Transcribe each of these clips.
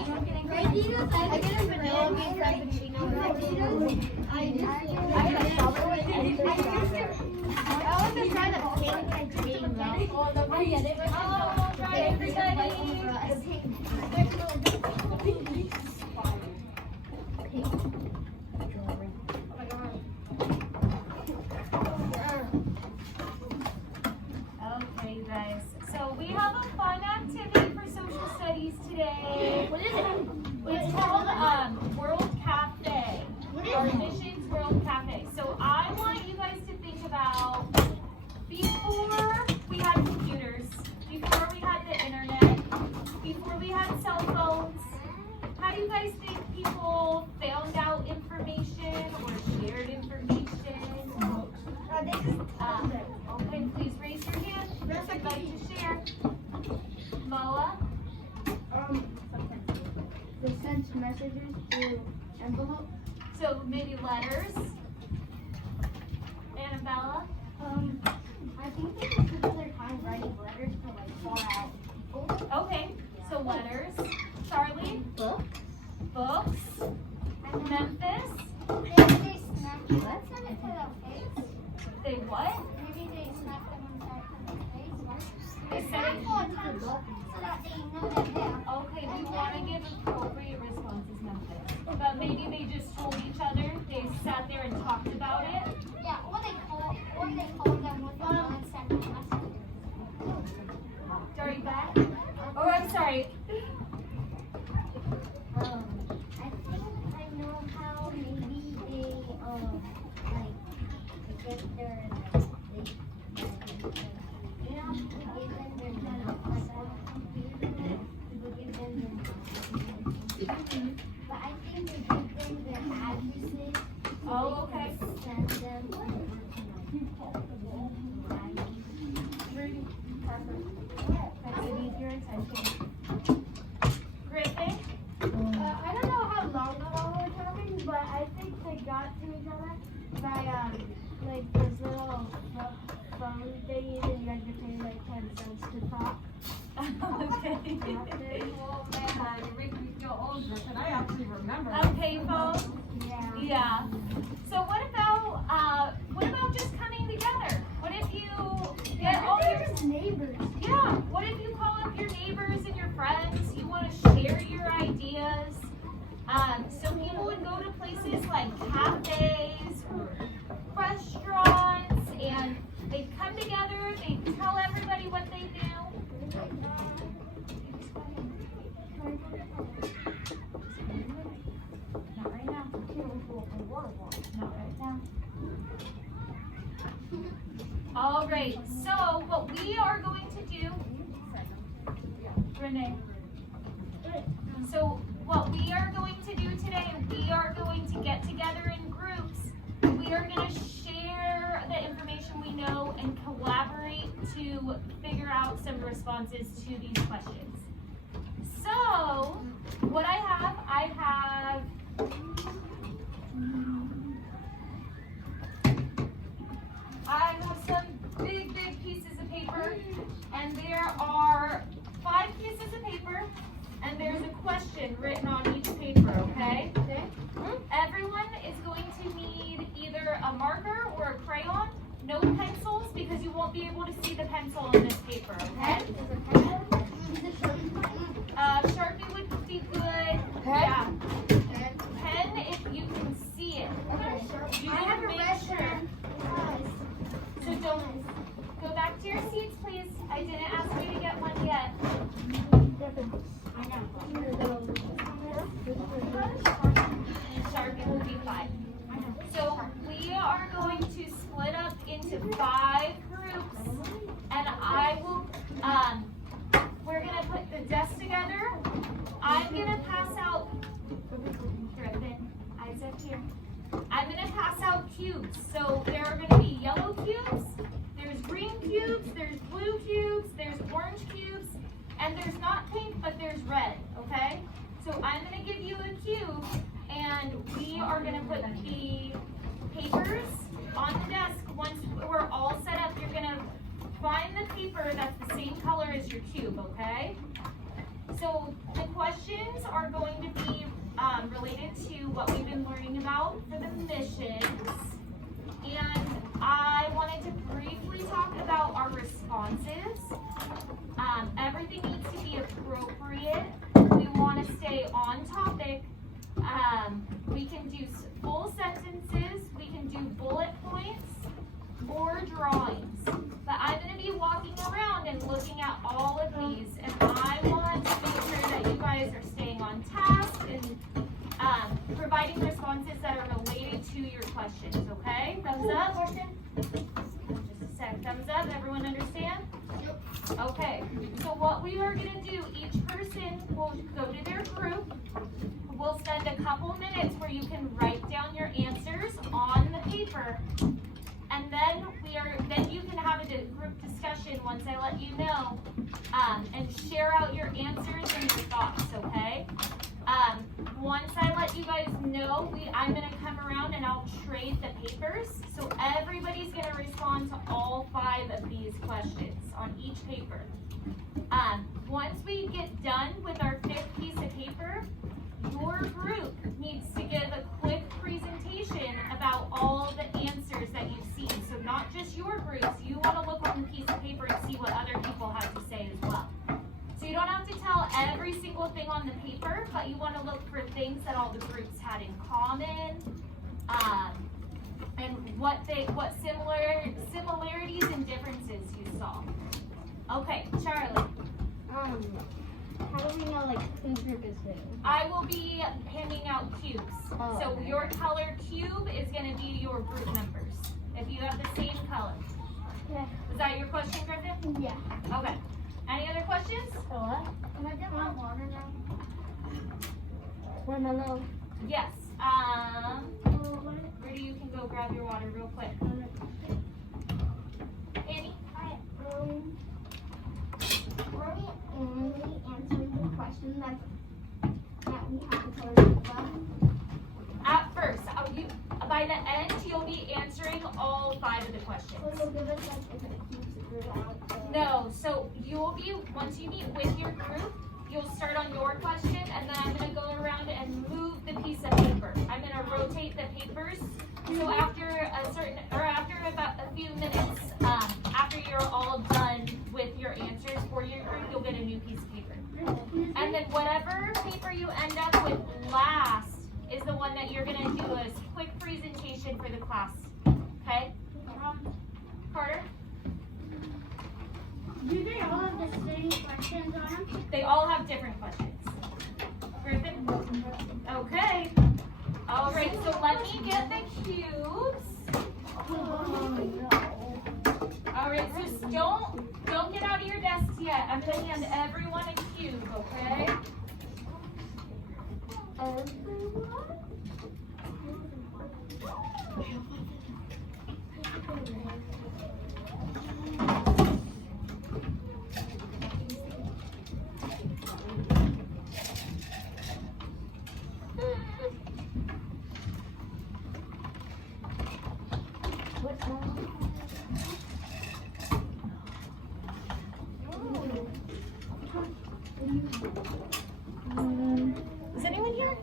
I get a vanilla bean frappuccino. I want to try the pink green though. All right, everybody. Okay, you guys. So we have a fun activity for social studies today. What is it? It's called World Cafe. Our Missions World Cafe. So I want you guys to think about before we had computers, before we had the internet, before we had cell phones. How do you guys think people found out information or shared information? Okay, please raise your hand if you'd like to share. Moa? They sent messages through envelope. So maybe letters? Annabella? I think they took their time writing letters to like far out people. Okay, so letters. Charlie? Books. Books. Memphis? Maybe they snapped them to their face. They what? Maybe they snapped them on their face. They They said snapped it. for attention so that they know that they are. Okay, we want to give appropriate responses, Memphis. But maybe they just told each other. They sat there and talked about it. Yeah, or they called them with the and sent them messages. Are you back? Oh, I'm sorry. I think I know how maybe they like to get their you know, we give them their computer, we give them their but I think we give them their addresses. Oh, okay. Send them Does it need your attention? Griffin? I don't know how long ago we're talking, but I think they got to each other by like this little phone thingy that you had to pay like 10 cents to talk. Okay. Oh man, you're making me feel old, Griffin. I actually remember. A payphone? Yeah. Yeah. So what about just coming together? What if you get all your just neighbors. Yeah, what if you call up your neighbors and your friends? You want to share your ideas. So people would go to places like cafes or restaurants, and they'd come together. They'd tell everybody what they do. Not right now. Not right now. All right, so what we are going to do, Renee. So what we are going to do today, we are going to get together in groups. We are going to share the information we know and collaborate to figure out some responses to these questions. So what I have some big pieces of paper, and there are 5 pieces of paper, and there's a question written on each paper, okay? Okay. Everyone is going to need either a marker or a crayon, no pencils, because you won't be able to see the pencil on this paper, okay? Sharpie would be good. Yeah. Pen if you can see it. You I have need to a make red sure. pen. So don't go back to your seats, please. I didn't ask you to get one yet. Sharpie will be 5. So we are going to split up into 5 groups, and I will. We're gonna put the desks together. I'm gonna pass out. Griffin, Isaac here. I'm gonna pass out cubes. So there are gonna be yellow cubes. There's green cubes. There's blue cubes. There's orange cubes. And there's not pink, but there's red, okay? So I'm gonna give you a cube, and we are gonna put the papers on the desk. Once we're all set up, you're gonna find the paper that's the same color as your cube, okay? So the questions are going to be related to what we've been learning about for the missions. And I wanted to briefly talk about our responses. Everything needs to be appropriate. We want to stay on topic. We can do full sentences. We can do bullet points or drawings. But I'm going to be walking around and looking at all of these. And I want to make sure that you guys are staying on task and providing responses that are related to your questions, okay? Thumbs up? Just a sec. Thumbs up. Everyone understand? Okay. So what we are going to do, each person will go to their group. We'll spend a couple minutes where you can write down your answers on the paper. And then you can have a group discussion once I let you know, and share out your answers and your thoughts, okay? Once I let you guys know, I'm gonna come around and I'll trade the papers. So everybody's gonna respond to all 5 of these questions on each paper. Once we get done with our 5th piece of paper, your group needs to give a quick presentation about all the answers that you've seen. So not just your groups, you want to look on the piece of paper and see what other people have to say as well. So you don't have to tell every single thing on the paper, but you want to look for things that all the groups had in common, and what similarities and differences you saw. Okay, Charlie. How do we know like whose group is who? I will be handing out cubes. Oh, So okay. your color cube is going to be your group members. If you have the same color. Yeah. Is that your question, Griffin? Yeah. Okay. Any other questions? What? Can I get my water now? Watermelon. Yes. Rudy, you can go grab your water real quick. Annie? Were we only answering the question that we have to tell you about? At first, by the end, you'll be answering all 5 of the questions. So you'll give us like if it keeps it throughout. No, so you'll be, once you meet with your group, you'll start on your question, and then I'm going to go around and move the piece of paper. I'm going to rotate the papers. So after about a few minutes, after you're all done with your answers for your group, you'll get a new piece of paper. And then whatever paper you end up with last is the one that you're going to do a quick presentation for the class. Okay? Carter? Do they all have the same questions on them? They all have different questions. Griffin? Okay. All right, so let me get the cubes. All right, so don't get out of your desks yet. I'm going to hand everyone a cube, okay? Is anyone here?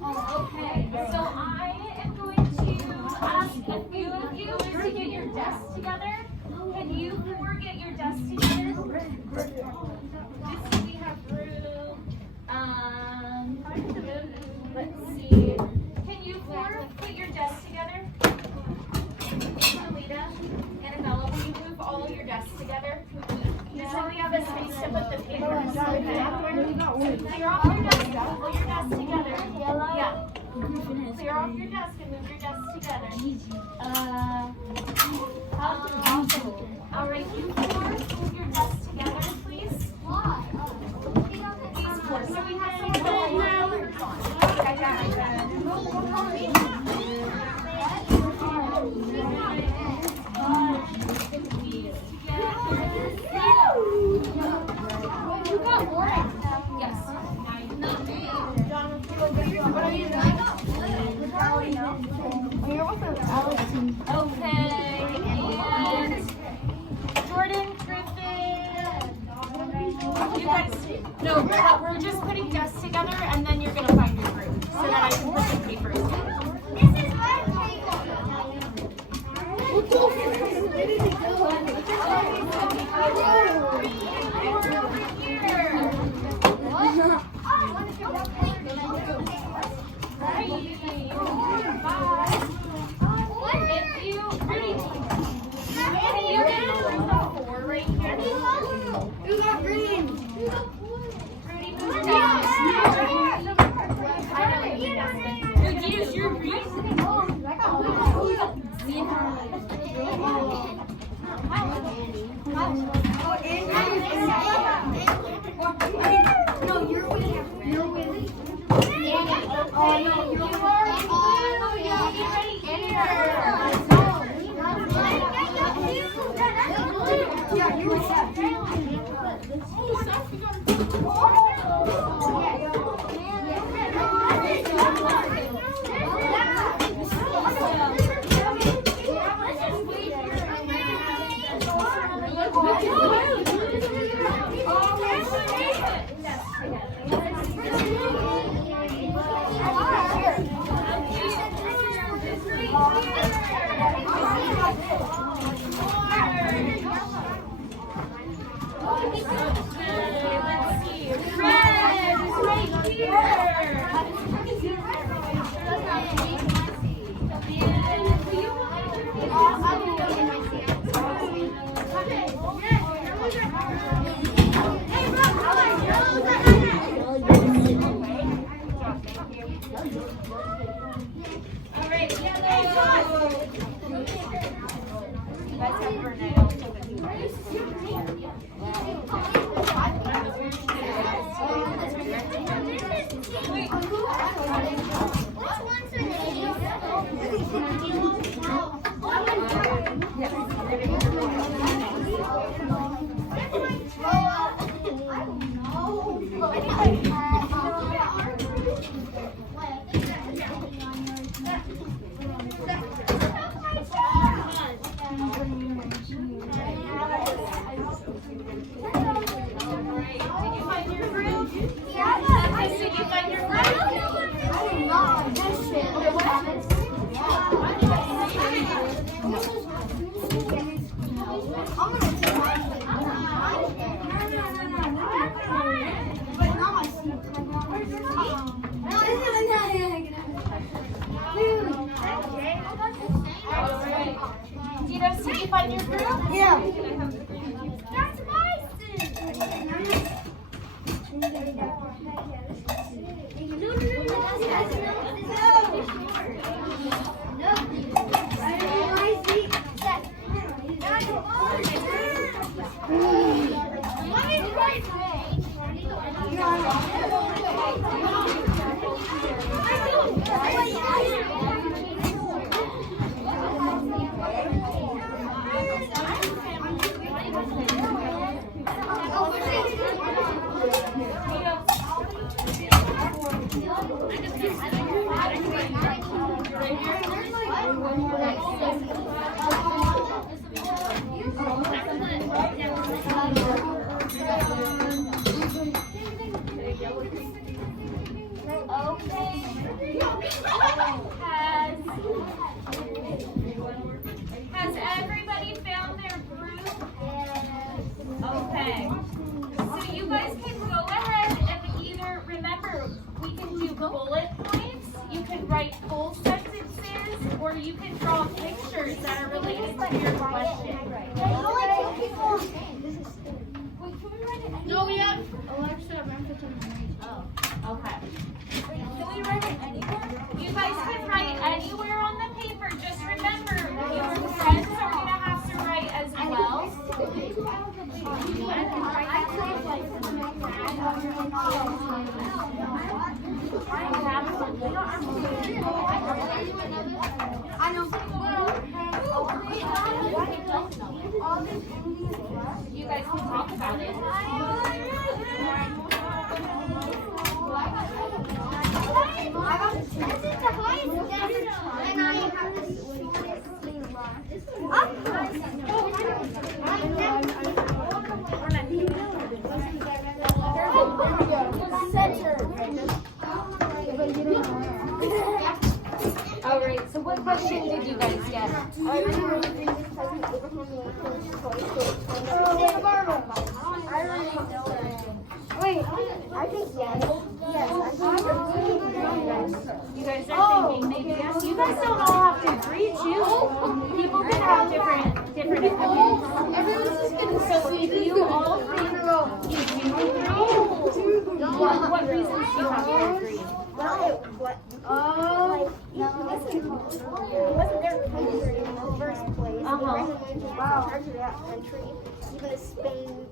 Okay, so I am going to ask a few of you to get your desks together. Can you 4 get your desks together? Just so we have room. Let's see. Can you 4 put your desks together? Lolita, Annabella, will you move all your desks together? Just so we have a space to put the papers. Okay. Clear off your desk. Pull your desks together. Yeah. Clear off your desk and move your desks together. All right, you 4. You guys, no, we're just putting desks together and then you're gonna find your group so that I can put the papers in. This is my table. Did you find your group? Yeah. That's nice. Has everybody found their group? Okay. So you guys can go ahead and either, remember, we can do bullet points, you can write full sentences, or you can draw pictures that are related to your question. No, we have Alexa, remember to Oh, okay. Can we write it anywhere? You guys can write anywhere on the paper. Just remember, your friends are going to have to write as well. I know. You guys can talk about it. And I have this mission did you guys get? Wait, I think yes. Yes, I think You guys are thinking maybe yes. You guys don't all have to agree too. People can have different opinions. everyone's just gonna So if you all think you do agree, what reasons do you have to agree? Oh, it wasn't their country in the first place. Wow. Charge of that country, even if Spain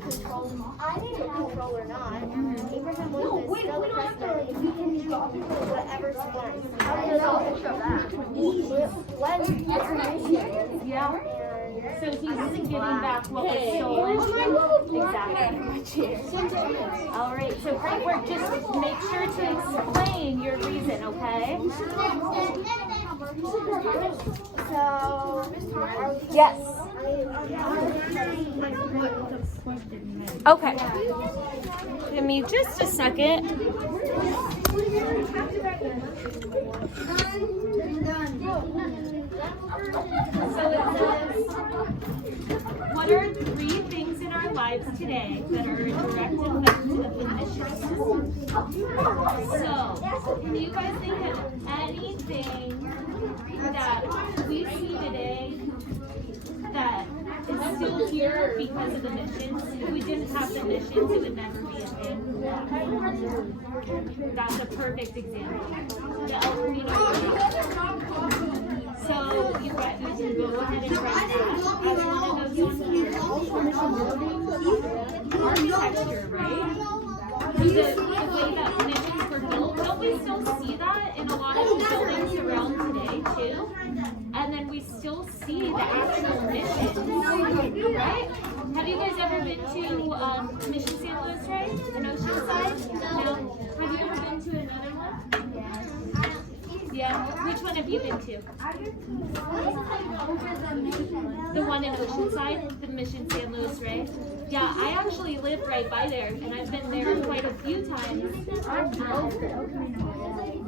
controlled control or not. Abraham Lincoln is still the president. If he can do whatever he wants. How do you know that? It was their mission. Yeah. So he's giving back what was stolen. Exactly. All right. So great work. Just make sure to explain your reason, okay? So, Yes. Okay. Give me just a second. So it says, what are 3 things in our lives today that are a direct effect of the mission? So, do you guys think of anything that we see today that is still here because of the missions? If we didn't have the missions, it would never be a thing. That's a perfect example. The El Camino. So you can go ahead and write that as one of those architecture, right? The way that missions were built. Don't we still see that in a lot of the buildings around today too? And then we still see the actual missions, right? Have you guys ever been to Mission St. Louis, right? In Oceanside? No? Have you ever been to another one? Yeah. Which one have you been to? The one in Oceanside, the Mission St. Louis, right? Yeah, I actually live right by there, and I've been there quite a few times.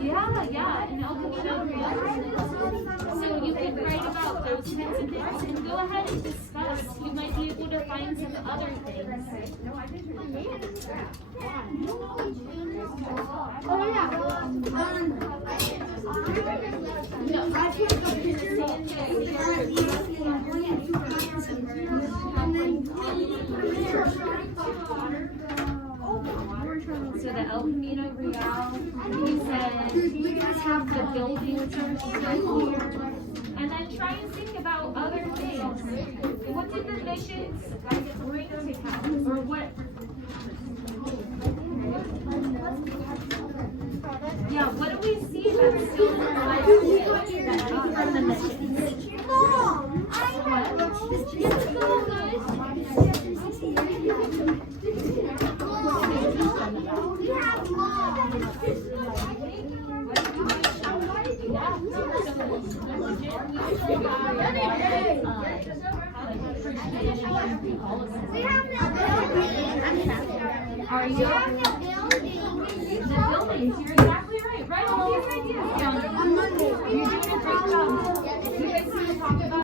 Yeah, in El Camino. So you can write about those kinds of things and go ahead and discuss. You might be able to find some other things. So the El Camino Real, he said, have the buildings are still here. And then try and think about other things. What did the missions bring to town? Or what? Yeah, what do we see that's still in our lives today from the missions? Are you?